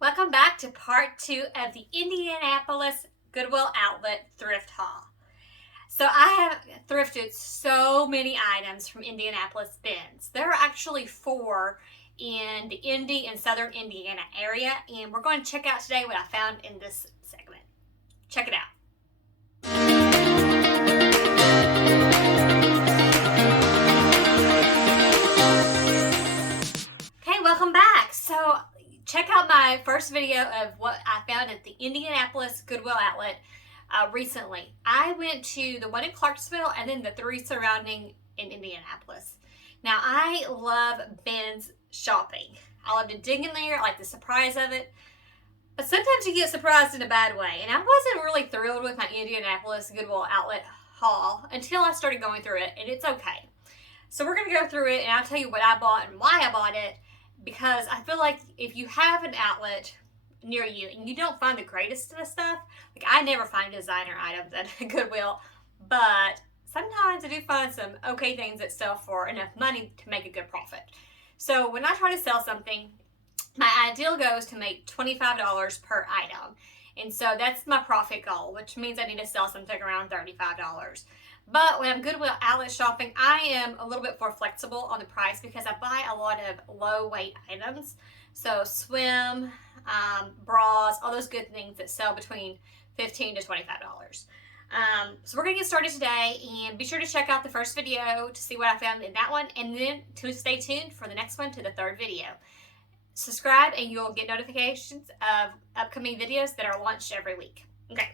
Welcome back to part 2 of the Indianapolis Goodwill Outlet Thrift Haul. So I have thrifted so many items from Indianapolis bins. There are actually 4 in the Indy and Southern Indiana area, and we're going to check out today what I found in this segment. Check it out. Okay, welcome back. So check out my first video of what I found at the Indianapolis Goodwill Outlet recently. I went to the one in Clarksville and then the 3 surrounding in Indianapolis. Now, I love bins shopping. I love to dig in there. I like the surprise of it. But sometimes you get surprised in a bad way. And I wasn't really thrilled with my Indianapolis Goodwill Outlet haul until I started going through it, and it's okay. So we're going to go through it, and I'll tell you what I bought and why I bought it, because I feel like if you have an outlet near you and you don't find the greatest of the stuff, like I never find designer items at Goodwill, but sometimes I do find some okay things that sell for enough money to make a good profit. So when I try to sell something, my ideal goal is to make $25 per item. And so that's my profit goal, which means I need to sell something around $35. But when I'm Goodwill outlet shopping, I am a little bit more flexible on the price because I buy a lot of low weight items. So swim, bras, all those good things that sell between $15 to $25. So we're going to get started today, and be sure to check out the first video to see what I found in that one, and then to stay tuned for the next one, to the third video. Subscribe and you'll get notifications of upcoming videos that are launched every week. Okay,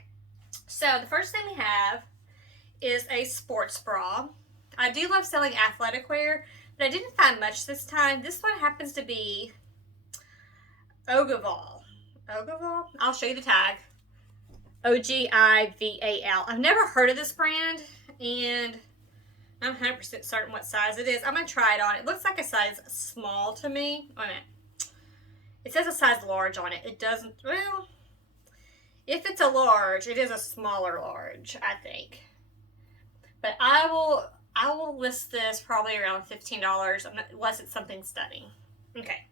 so the first thing we have is a sports bra. I do love selling athletic wear, but I didn't find much this time. This one happens to be Goodwill. Goodwill? I'll show you the tag. Ogival. I've never heard of this brand, and I'm 100% certain what size it is. I'm going to try it on. It looks like a size small to me. Wait a minute. It says a size large on it. It doesn't, well, if it's a large, it is a smaller large, I think. But I will list this probably around $15 unless it's something stunning. Okay.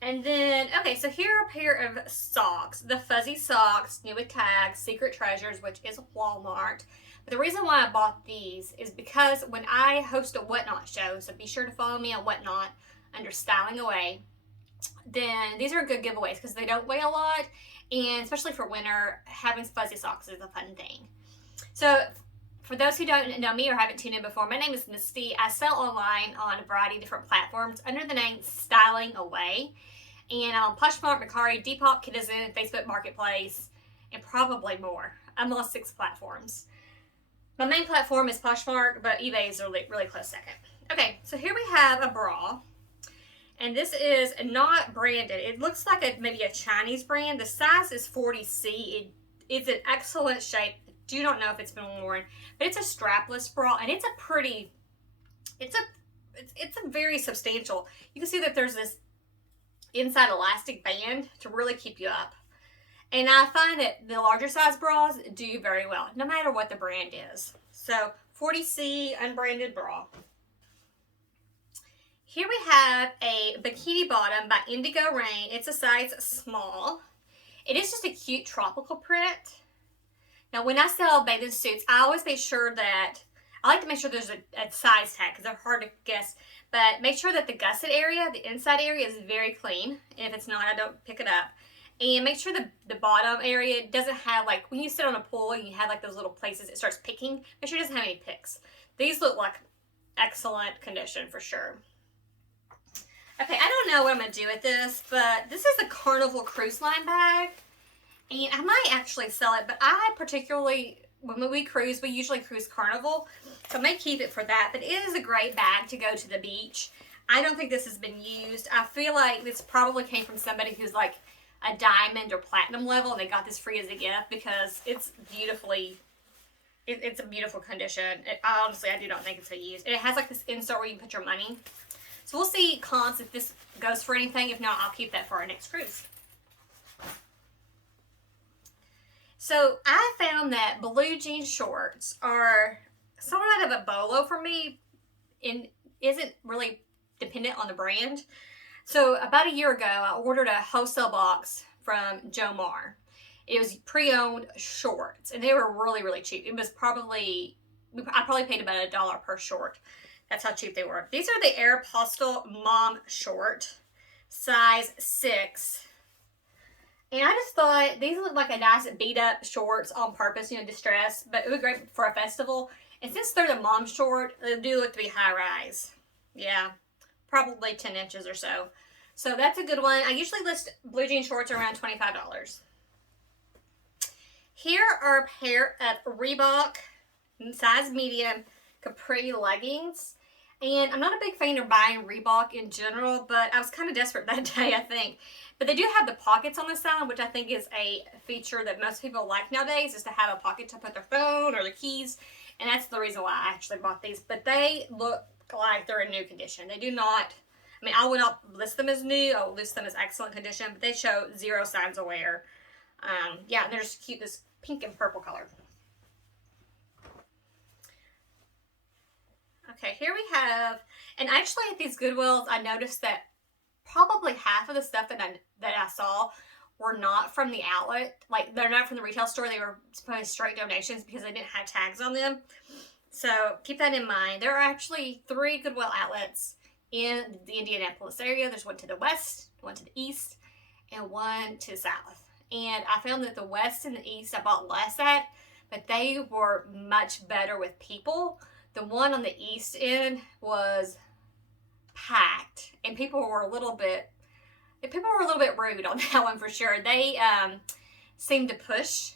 And then, okay, so here are a pair of socks. The fuzzy socks, new with tags, Secret Treasures, which is Walmart. But the reason why I bought these is because when I host a Whatnot show, so be sure to follow me on Whatnot under StylingAway, then these are good giveaways because they don't weigh a lot, and especially for winter, having fuzzy socks is a fun thing. So for those who don't know me or haven't tuned in before, my name is Misty. I sell online on a variety of different platforms under the name StylingAway, and I'm on Poshmark, Mercari, Depop, Citizen, Facebook Marketplace, and probably more. I'm on 6 platforms. My main platform is Poshmark, but eBay is a really close second. Okay, so here we have a bra. And this is not branded. It looks like maybe a Chinese brand. The size is 40C. It's an excellent shape. I do not know if it's been worn, but it's a strapless bra, and it's a very substantial. You can see that there's this inside elastic band to really keep you up. And I find that the larger size bras do very well, no matter what the brand is. So 40C unbranded bra. Here we have a bikini bottom by Indigo Rain. It's a size small. It is just a cute tropical print. Now, when I sell bathing suits, I always make sure that, I like to make sure there's a size tag because they're hard to guess, but make sure that the gusset area, the inside area, is very clean. And if it's not, I don't pick it up. And make sure the bottom area doesn't have, like, when you sit on a pool and you have like those little places it starts picking, make sure it doesn't have any picks. These look like excellent condition for sure. Okay, I don't know what I'm going to do with this, but this is a Carnival Cruise Line bag, and I might actually sell it, but I particularly, when we cruise, we usually cruise Carnival, so I may keep it for that, but it is a great bag to go to the beach. I don't think this has been used. I feel like this probably came from somebody who's like a diamond or platinum level, and they got this free as a gift because it's beautifully, it's a beautiful condition. Honestly, I do not think it's been used. It has like this insert where you can put your money. So we'll see cons if this goes for anything. If not, I'll keep that for our next cruise. So I found that blue jean shorts are somewhat of a bolo for me and isn't really dependent on the brand. So about a year ago, I ordered a wholesale box from Joe Mar. It was pre-owned shorts, and they were really, really cheap. It was probably, I probably paid about $1 per short. That's how cheap they were. These are the Aeropostale Mom Short, size 6. And I just thought these look like a nice beat up shorts on purpose, distressed, but it would be great for a festival. And since they're the mom short, they do look to be high rise. Yeah, probably 10 inches or so. So that's a good one. I usually list blue jean shorts around $25. Here are a pair of Reebok size medium capri leggings. And I'm not a big fan of buying Reebok in general, but I was kind of desperate that day, I think. But they do have the pockets on the side, which I think is a feature that most people like nowadays, is to have a pocket to put their phone or their keys. And that's the reason why I actually bought these. But they look like they're in new condition. They do not, I mean, I would not list them as new. I would list them as excellent condition, but they show 0 signs of wear. Yeah, and they're just cute, this pink and purple color. Okay, here we have, and actually at these Goodwills, I noticed that probably half of the stuff that I saw were not from the outlet. Like, they're not from the retail store. They were supposed straight donations because they didn't have tags on them. So keep that in mind. There are actually 3 Goodwill outlets in the Indianapolis area. There's one to the west, one to the east, and one to the south. And I found that the west and the east I bought less at, but they were much better with people. The one on the east end was packed, and people were a little bit rude on that one for sure. They seemed to push,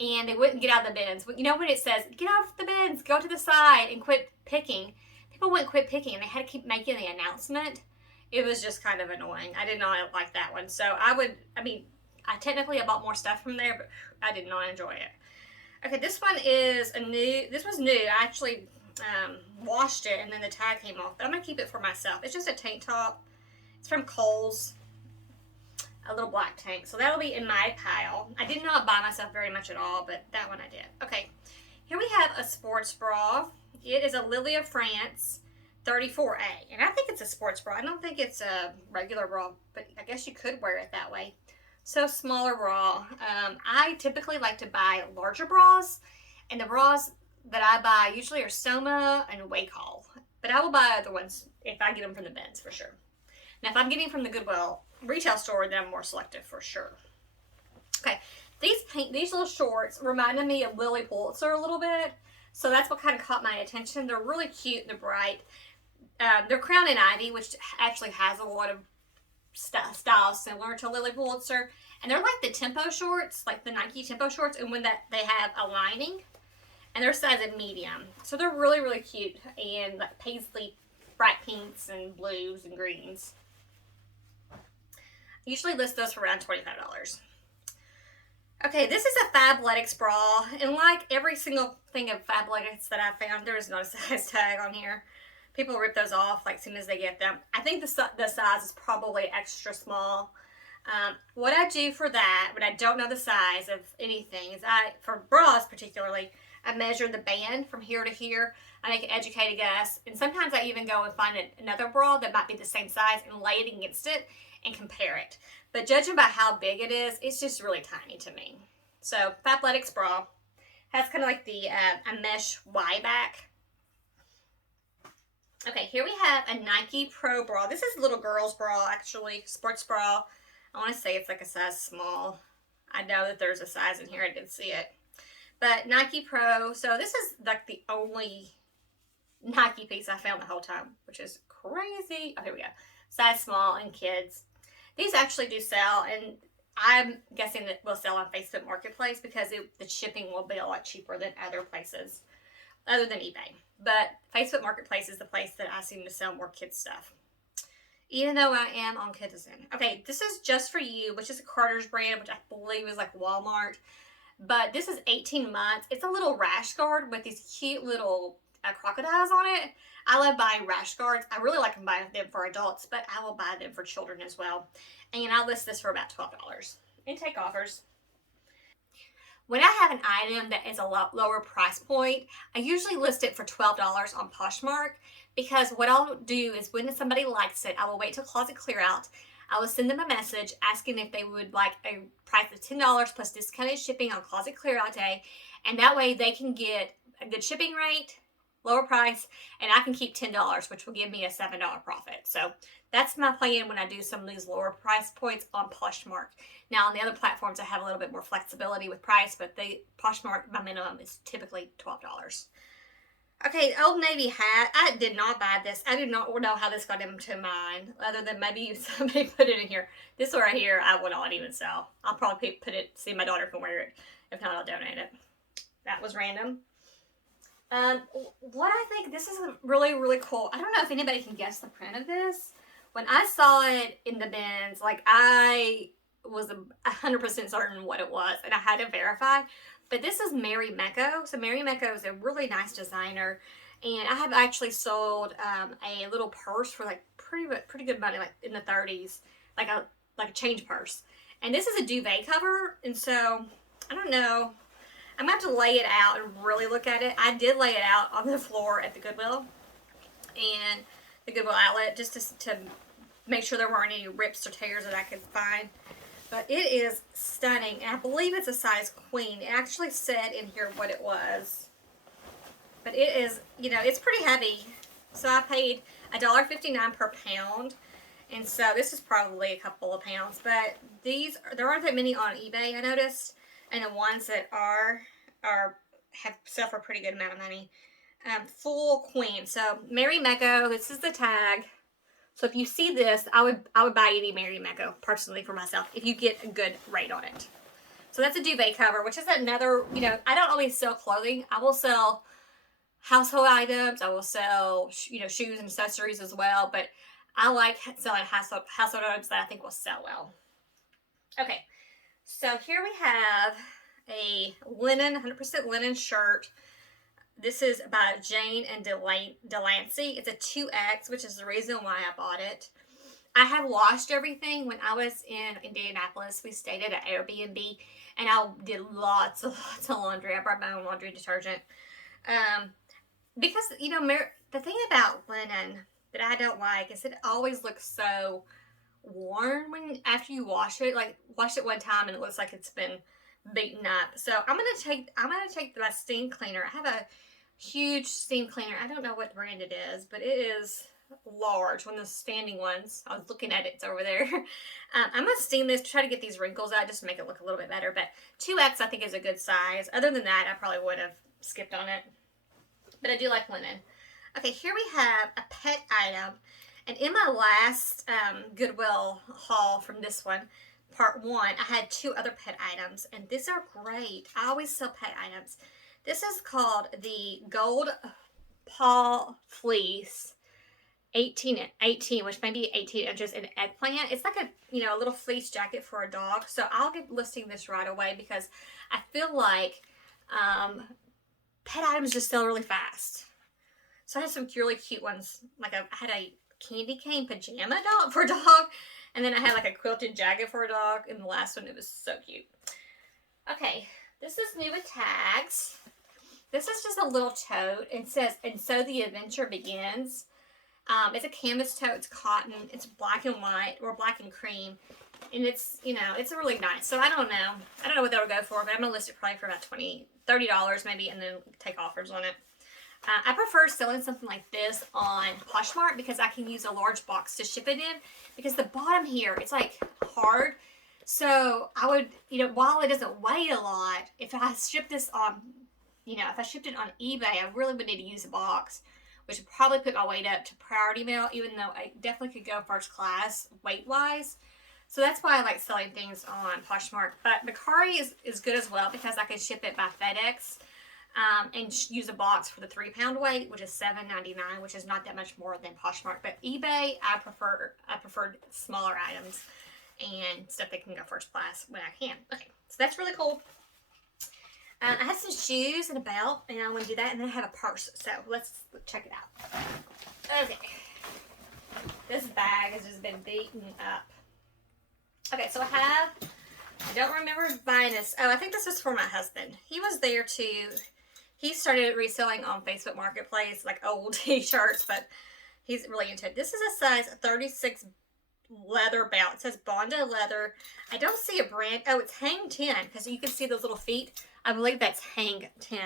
and they wouldn't get out of the bins. You know when it says, get off the bins, go to the side, and quit picking? People wouldn't quit picking, and they had to keep making the announcement. It was just kind of annoying. I did not like that one. So I technically bought more stuff from there, but I did not enjoy it. Okay, this one is this was new. I actually washed it, and then the tag came off, but I'm going to keep it for myself. It's just a tank top. It's from Kohl's. A little black tank. So that'll be in my pile. I did not buy myself very much at all, but that one I did. Okay, here we have a sports bra. It is a Lily of France 34A. And I think it's a sports bra. I don't think it's a regular bra, but I guess you could wear it that way. So smaller bra. I typically like to buy larger bras. And the bras that I buy usually are Soma and Waycall. But I will buy other ones if I get them from the bins for sure. Now, if I'm getting from the Goodwill retail store, then I'm more selective for sure. Okay, these little shorts reminded me of Lily Pulitzer a little bit, so that's what kind of caught my attention. They're really cute. They're bright. They're Crown and Ivy, which actually has a lot of styles similar to Lily Pulitzer, and they're like the Tempo shorts, like the Nike Tempo shorts, and when they have a lining, and they're size of medium, so they're really, really cute, and like paisley, bright pinks and blues and greens. Usually list those for around $25. Okay, this is a Fabletics bra, and like every single thing of Fabletics that I found, there is not a size tag on here. People rip those off like soon as they get them. I think the size is probably extra small. What I do for that, when I don't know the size of anything, is for bras particularly, I measure the band from here to here. I make an educated guess, and sometimes I even go and find another bra that might be the same size and lay it against it and compare it. But judging by how big it is, it's just really tiny to me. So Fabletics bra has kind of like the a mesh Y back. Okay, here we have a Nike Pro bra. This is a little girl's bra, actually, sports bra. I want to say it's like a size small. I know that there's a size in here. I didn't see it. But Nike Pro. So this is like the only Nike piece I found the whole time, which is crazy. Oh, here we go. Size small and kids. These actually do sell, and I'm guessing that will sell on Facebook Marketplace because the shipping will be a lot cheaper than other places, other than eBay. But Facebook Marketplace is the place that I seem to sell more kids stuff, even though I am on Kidizen. Okay, this is Just For You, which is a Carter's brand, which I believe is like Walmart. But this is 18 months. It's a little rash guard with these cute little crocodiles on it. I love buying rash guards. I really like buying them for adults, but I will buy them for children as well. And I'll list this for about $12. And take offers. when I have an item that is a lot lower price point, I usually list it for $12 on Poshmark, because what I'll do is when somebody likes it, I will wait till closet clear out. I will send them a message asking if they would like a price of $10 plus discounted shipping on closet clear out day. And that way they can get a good shipping rate, lower price, and I can keep $10, which will give me a $7 profit. So that's my plan when I do some of these lower price points on Poshmark. Now on the other platforms, I have a little bit more flexibility with price, but Poshmark, my minimum is typically $12. Okay, Old Navy hat. I did not buy this. I do not know how this got into mine, other than maybe somebody put it in here. This one right here, I will not even sell. I'll probably put it, see my daughter can wear it. If not, I'll donate it. That was random. What I think, this is really, really cool. I don't know if anybody can guess the print of this. When I saw it in the bins, like I was 100% certain what it was, and I had to verify. But this is Mary Mecco. So Mary Mecco is a really nice designer, and I have actually sold a little purse for like pretty good money, like in the 30s, like a change purse. And this is a duvet cover, and so I don't know. I'm going to have to lay it out and really look at it. I did lay it out on the floor at the Goodwill and the Goodwill outlet just to make sure there weren't any rips or tears that I could find. But it is stunning. And I believe it's a size queen. It actually said in here what it was. But it is, you know, it's pretty heavy. So I paid $1.59 per pound. And so this is probably a couple of pounds. But there aren't that many on eBay, I noticed. And the ones that have sell for a pretty good amount of money. Full queen. So Mary Mecco, this is the tag. So if you see this, I would buy any Mary Mecco personally for myself if you get a good rate on it. So that's a duvet cover, which is another, you know, I don't always sell clothing. I will sell household items. I will sell, you know, shoes and accessories as well. But I like selling household items that I think will sell well. Okay. So here we have a linen, 100% linen shirt. This is by Jane and Delancey. It's a 2X, which is the reason why I bought it. I have washed everything. When I was in Indianapolis, we stayed at an Airbnb, and I did lots of laundry. I brought my own laundry detergent. Because, you know, the thing about linen that I don't like is it always looks so worn after you wash it. Like, wash it one time and it looks like it's been beaten up. So I'm gonna take my steam cleaner. I have a huge steam cleaner. I don't know what brand it is, but it is large. One of the standing ones. I was looking at it. It's over there. I'm gonna steam this to try to get these wrinkles out, just to make it look a little bit better. But 2X I think is a good size. Other than that, I probably would have skipped on it. But I do like linen. Okay, here we have a pet item. And in my last Goodwill haul from this one, part 1, I had 2 other pet items. And these are great. I always sell pet items. This is called the Gold Paw Fleece 18, which may be 18 inches in eggplant. It's like a, you know, a little fleece jacket for a dog. So I'll get listing this right away because I feel like pet items just sell really fast. So I have some really cute ones. Like I had a candy cane pajama dog for a dog, and then I had like a quilted jacket for a dog, and the last one, it was so cute. Okay, this is new with tags. This is just a little tote. It says, "And so the adventure begins." It's a canvas tote. It's cotton. It's black and white, or black and cream, and it's, you know, it's really nice. So I don't know what that'll go for, but I'm gonna list it probably for about $30 maybe, and then take offers on it. I prefer selling something like this on Poshmark because I can use a large box to ship it in, because the bottom here, it's like hard. So I would, you know, while it doesn't weigh a lot, if I ship this on, you know, if I shipped it on eBay, I really would need to use a box, which would probably put my weight up to priority mail, even though I definitely could go first class weight-wise. So that's why I like selling things on Poshmark. But Mercari is good as well because I can ship it by FedEx. And use a box for the 3-pound weight, which is $7.99, which is not that much more than Poshmark. But eBay, I prefer smaller items and stuff that can go first class when I can. Okay, so that's really cool. I have some shoes and a belt, and I want to do that, and then I have a purse. So let's check it out. Okay, this bag has just been beaten up. Okay, so I have don't remember buying this. Oh, I think this is for my husband. He was there too. He started reselling on Facebook Marketplace, like old t-shirts, but he's really into it. This is a size 36 leather belt. It says Bondo leather. I don't see a brand. Oh, it's Hang 10, because you can see those little feet. I believe that's Hang 10.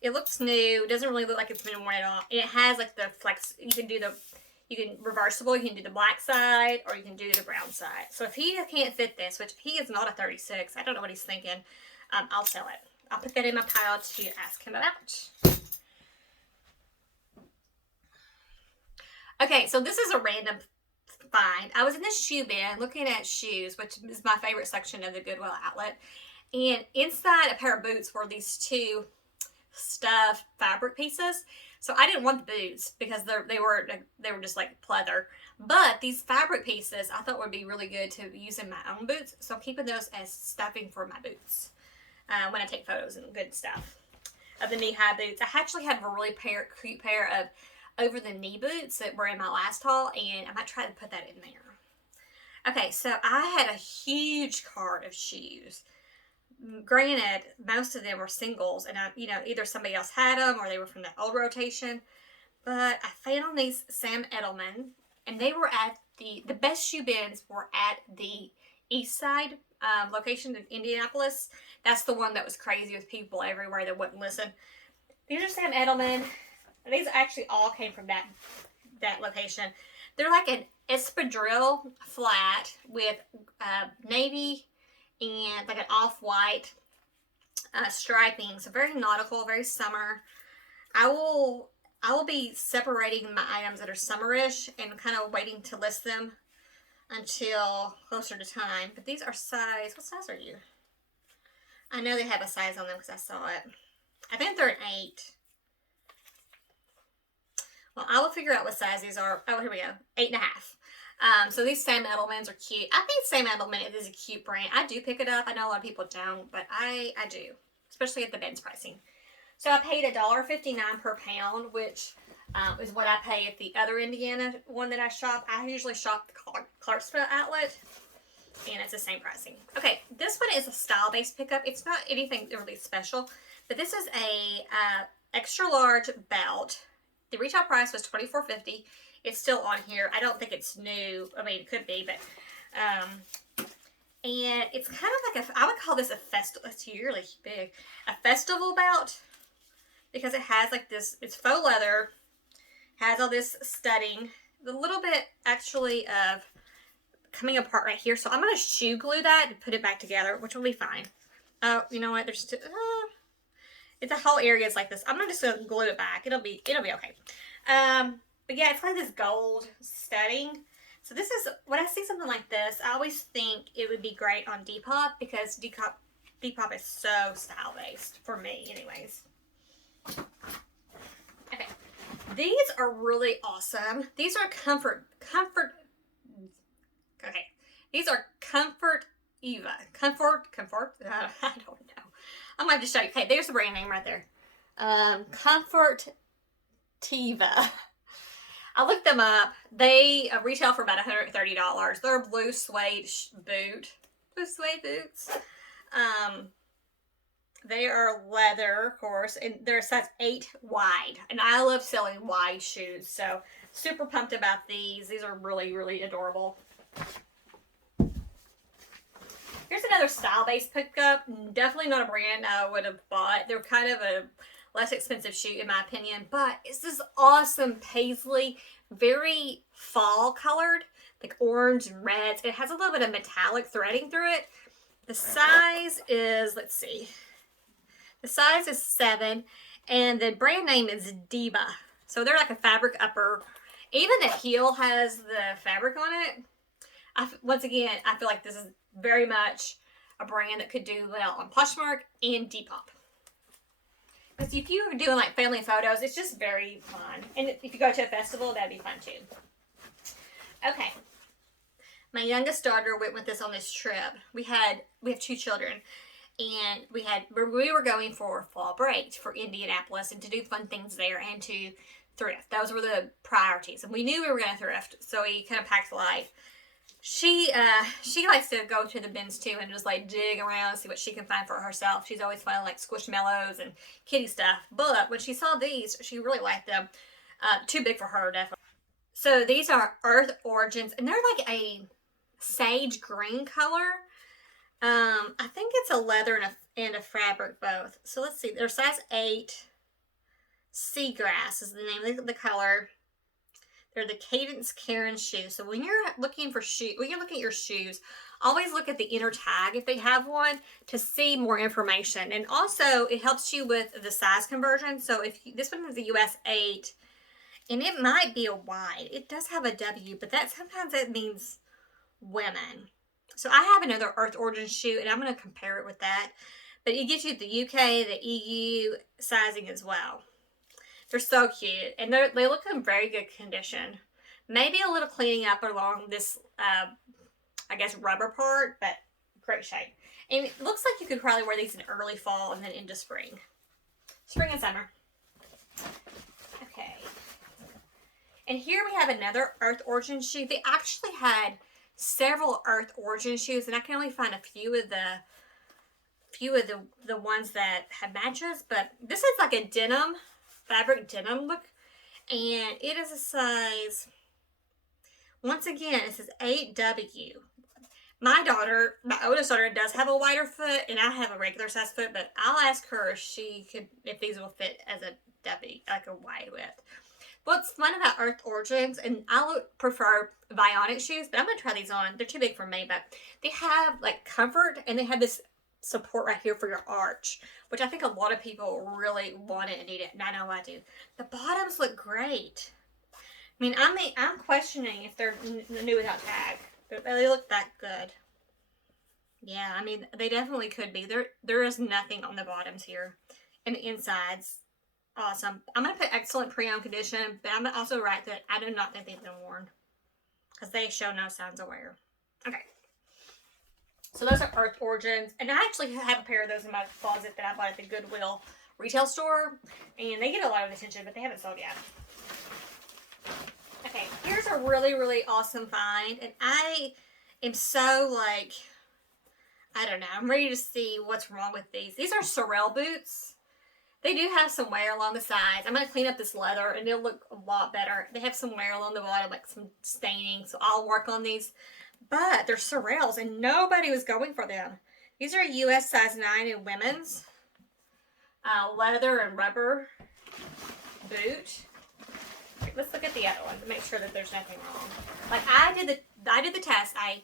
It looks new. It doesn't really look like it's been worn at all. And it has like the flex. You can reversible. You can do the black side or you can do the brown side. So if he can't fit this, which he is not a 36, I don't know what he's thinking, I'll sell it. I'll put that in my pile to ask him about. Okay, so this is a random find. I was in this shoe bin looking at shoes, which is my favorite section of the Goodwill outlet. And inside a pair of boots were these two stuffed fabric pieces. So I didn't want the boots because they were just like pleather. But these fabric pieces I thought would be really good to use in my own boots. So I'm keeping those as stuffing for my boots when I take photos and good stuff of the knee-high boots. I actually have a really cute pair of over-the-knee boots that were in my last haul, and I might try to put that in there. Okay, so I had a huge cart of shoes. Granted, most of them were singles, and either somebody else had them or they were from the old rotation. But I found these Sam Edelman, and they were at the best shoe bins were at the East Side location in Indianapolis. That's the one that was crazy with people everywhere that wouldn't listen. These are Sam Edelman. These actually all came from that location. They're like an espadrille flat with navy and like an off-white striping. So very nautical, very summer. I will be separating my items that are summerish and kind of waiting to list them until closer to time. But these are what size are you? I know they have a size on them because I saw it. I think they're an 8. Well, I will figure out what size these are. Oh, here we go. 8.5. So these Sam Edelmans are cute. I think Sam Edelman is a cute brand. I do pick it up. I know a lot of people don't, but I do, especially at the Ben's pricing. So I paid $1.59 per pound, which is what I pay at the other Indiana one that I shop. I usually shop the Clarksville outlet, and it's the same pricing. Okay, this one is a style-based pickup. It's not anything really special, but this is a extra large belt. The retail price was $24.50. It's still on here. I don't think it's new. I mean, it could be, but and it's kind of like I would call this a festival. It's really big, a festival belt, because it has like this. It's faux leather, has all this studding, a little bit actually of coming apart right here. So I'm gonna shoe glue that and put it back together, which will be fine. Oh, you know what? There's still. It's a whole area is like this. I'm just gonna glue it back. It'll be okay. But yeah, it's like this gold studding. So this is when I see something like this, I always think it would be great on Depop because Depop is so style based for me, anyways. Okay, these are really awesome. These are comfort. Okay, these are Comfort Eva. Comfort. I don't know. I'm going to have to show you. Okay, there's the brand name right there. Comfort Tiva. I looked them up. They retail for about $130. They're a blue suede boot. Blue suede boots. They are leather, of course, and they're a size 8 wide. And I love selling wide shoes, so super pumped about these. These are really, really adorable. Here's another style-based pickup. Definitely not a brand I would have bought. They're kind of a less expensive shoe in my opinion, but it's this awesome paisley, very fall colored, like orange and reds. It has a little bit of metallic threading through it. The size is, let's see, the size is 7, and the brand name is Diva. So they're like a fabric upper. Even the heel has the fabric on it. Once again, I feel like this is very much a brand that could do well on Poshmark and Depop. Because if you are doing like family photos, it's just very fun. And if you go to a festival, that'd be fun too. Okay. My youngest daughter went with us on this trip. We have 2 children. And we were going for fall break for Indianapolis and to do fun things there and to thrift. Those were the priorities. And we knew we were going to thrift. So we kind of packed light. She likes to go to the bins too and just like dig around and see what she can find for herself. She's always finding like squishmallows and kitty stuff. But when she saw these, she really liked them. Too big for her, definitely. So these are Earth Origins, and they're like a sage green color. I think it's a leather and a fabric both. So let's see. They're size 8. Seagrass is the name of the color. They're the Cadence Karen shoes. So when you're looking for when you're looking at your shoes, always look at the inner tag if they have one to see more information. And also, it helps you with the size conversion. So if this one is a US 8, and it might be a wide. It does have a W, but sometimes that means women. So I have another Earth Origin shoe, and I'm going to compare it with that. But it gives you the UK, the EU sizing as well. They're so cute, and they look in very good condition. Maybe a little cleaning up along this, I guess, rubber part, but great shape. And it looks like you could probably wear these in early fall and then into spring. Spring and summer. Okay. And here we have another Earth Origin shoe. They actually had several Earth Origin shoes, and I can only find a few of the ones that have matches, but this is like a denim, fabric denim look, and it is a size, once again, it says 8W. My oldest daughter does have a wider foot, and I have a regular size foot, but I'll ask her if these will fit as a W, like a wide width. What's fun about Earth Origins, and I prefer Bionic shoes, but I'm going to try these on. They're too big for me, but they have like comfort, and they have this support right here for your arch, which I think a lot of people really want it and need it, and I know I do. The bottoms look great. I mean, I'm questioning if they're new without tag. They look that good. Yeah, I mean, they definitely could be. There is nothing on the bottoms here, and the insides. Awesome. I'm going to put excellent pre-owned condition, but I'm also right that I do not think they've been worn because they show no signs of wear. Okay. So those are Earth Origins, and I actually have a pair of those in my closet that I bought at the Goodwill retail store, and they get a lot of attention, but they haven't sold yet. Okay, here's a really, really awesome find, and I am so like, I don't know, I'm ready to see what's wrong with these. These are Sorel boots. They do have some wear along the sides. I'm going to clean up this leather, and it'll look a lot better. They have some wear along the bottom, like some staining, so I'll work on these. But they're Sorels, and nobody was going for them. These are US size 9 in women's. Leather and rubber boot. Okay, let's look at the other one to make sure that there's nothing wrong. Like I did the test. I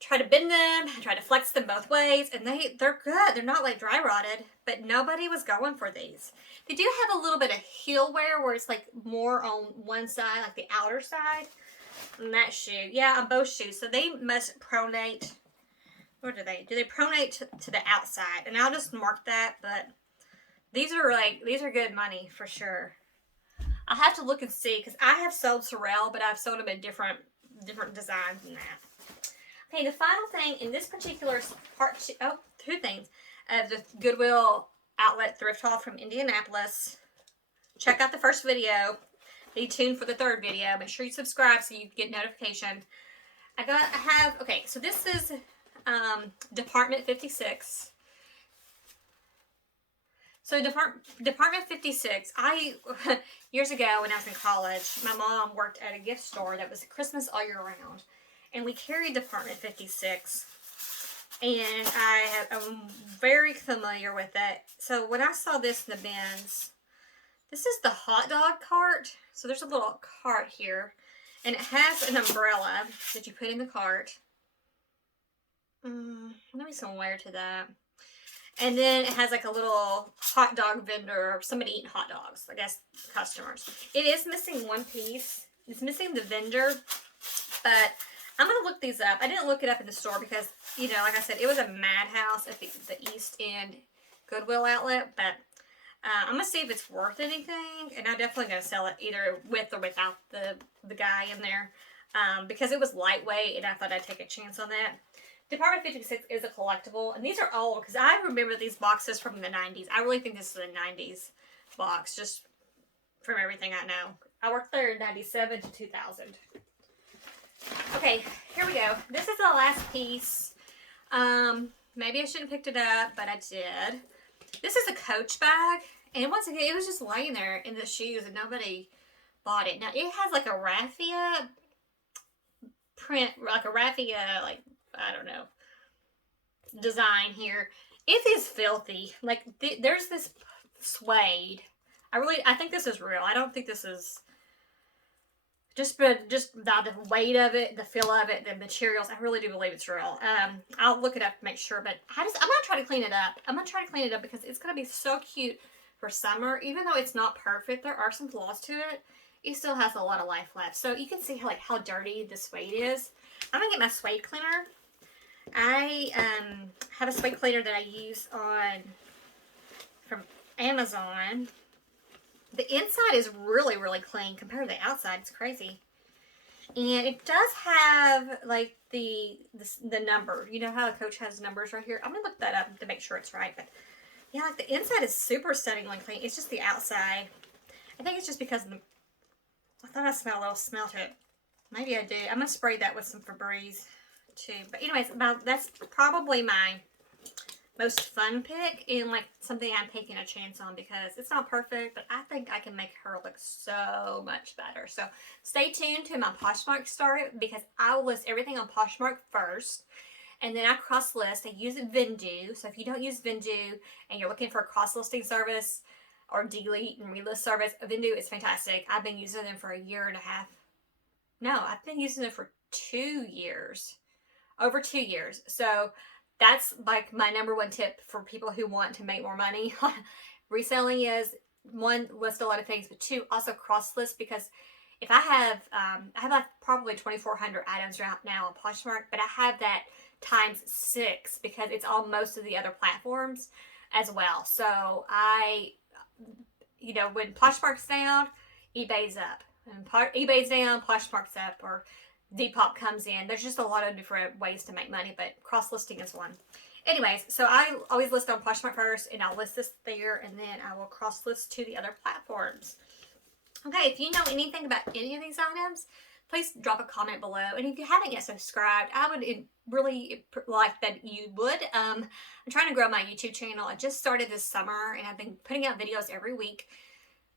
tried to bend them, I tried to flex them both ways, and they're good. They're not like dry rotted, but nobody was going for these. They do have a little bit of heel wear where it's like more on one side, like the outer side. On that shoe, yeah, on both shoes. So they must pronate. What do they? Do they pronate to the outside? And I'll just mark that. But these are good money for sure. I'll have to look and see because I have sold Sorel, but I've sold them in different designs than that. Okay, the final thing in this particular part, two things of the Goodwill outlet thrift haul from Indianapolis. Check out the first video. Be tuned for the third video. Make sure you subscribe so you get notification. Okay, so this is Department 56. So Department 56, years ago when I was in college, my mom worked at a gift store that was Christmas all year round. And we carried Department 56, and I'm very familiar with it. So when I saw this in the bins, this is the hot dog cart. So there's a little cart here, and it has an umbrella that you put in the cart. Maybe some wear to that. And then it has like a little hot dog vendor, somebody eating hot dogs, I guess customers. It is missing one piece. It's missing the vendor, but I'm going to look these up. I didn't look it up in the store because, you know, like I said, it was a madhouse at the East End Goodwill outlet. But I'm going to see if it's worth anything. And I'm definitely going to sell it either with or without the guy in there. Because it was lightweight and I thought I'd take a chance on that. Department 56 is a collectible. And these are old because I remember these boxes from the 90s. I really think this is a 90s box just from everything I know. I worked there in 97 to 2000. Okay, here we go. This is the last piece. Maybe I shouldn't have picked it up, but I did. This is a Coach bag, and once again, it was just laying there in the shoes, and nobody bought it. Now it has like a raffia print, like a raffia, like I don't know, design here. It is filthy. Like there's this suede. I think this is real. I don't think this is just the weight of it, the feel of it, the materials. I really do believe it's real. I'll look it up to make sure, but I'm gonna try to clean it up. I'm gonna try to clean it up because it's gonna be so cute for summer. Even though it's not perfect, there are some flaws to it. It still has a lot of life left. So you can see how dirty the suede is. I'm gonna get my suede cleaner. I have a suede cleaner that I use from Amazon. The inside is really, really clean compared to the outside. It's crazy. And it does have like the number. You know how a Coach has numbers right here? I'm going to look that up to make sure it's right. But yeah, like the inside is super stunningly clean. It's just the outside. I think it's just because I thought I smelled a little smell to it. Maybe I do. I'm going to spray that with some Febreze too. But anyways, that's probably my most fun pick, and like something I'm taking a chance on because it's not perfect, but I think I can make her look so much better. So stay tuned to my Poshmark story because I will list everything on Poshmark first, and then I cross list. I use Vendoo. So if you don't use Vendoo and you're looking for a cross listing service or delete and relist service, Vendoo is fantastic. I've been using them for a year and a half. No, I've been using them for 2 years, over 2 years. So that's like my number one tip for people who want to make more money. Reselling is one, list a lot of things, but two, also cross list, because if I have like probably 2,400 items right now on Poshmark, but I have that times 6 because it's on most of the other platforms as well. So when Poshmark's down, eBay's up. And eBay's down, Poshmark's up, or Depop comes in. There's just a lot of different ways to make money, but cross-listing is one. Anyways, so I always list on Poshmark first, and I'll list this there, and then I will cross-list to the other platforms. Okay, if you know anything about any of these items, please drop a comment below. And if you haven't yet subscribed, I would really like that you would. I'm trying to grow my YouTube channel. I just started this summer, and I've been putting out videos every week.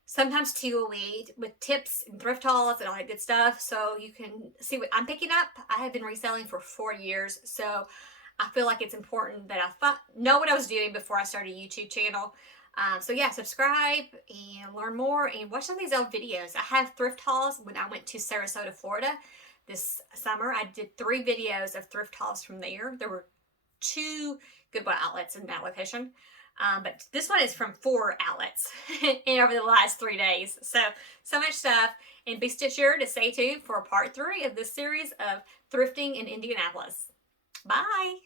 Sometimes 2 a week with tips and thrift hauls and all that good stuff. So you can see what I'm picking up. I have been reselling for 4 years. So I feel like it's important that I know what I was doing before I started a YouTube channel. So yeah, subscribe and learn more and watch some of these old videos. I have thrift hauls when I went to Sarasota, Florida this summer. I did 3 videos of thrift hauls from there. There were 2 Goodwill outlets in that location. But this one is from 4 outlets over the last 3 days. So much stuff. And be sure to stay tuned for part 3 of this series of thrifting in Indianapolis. Bye.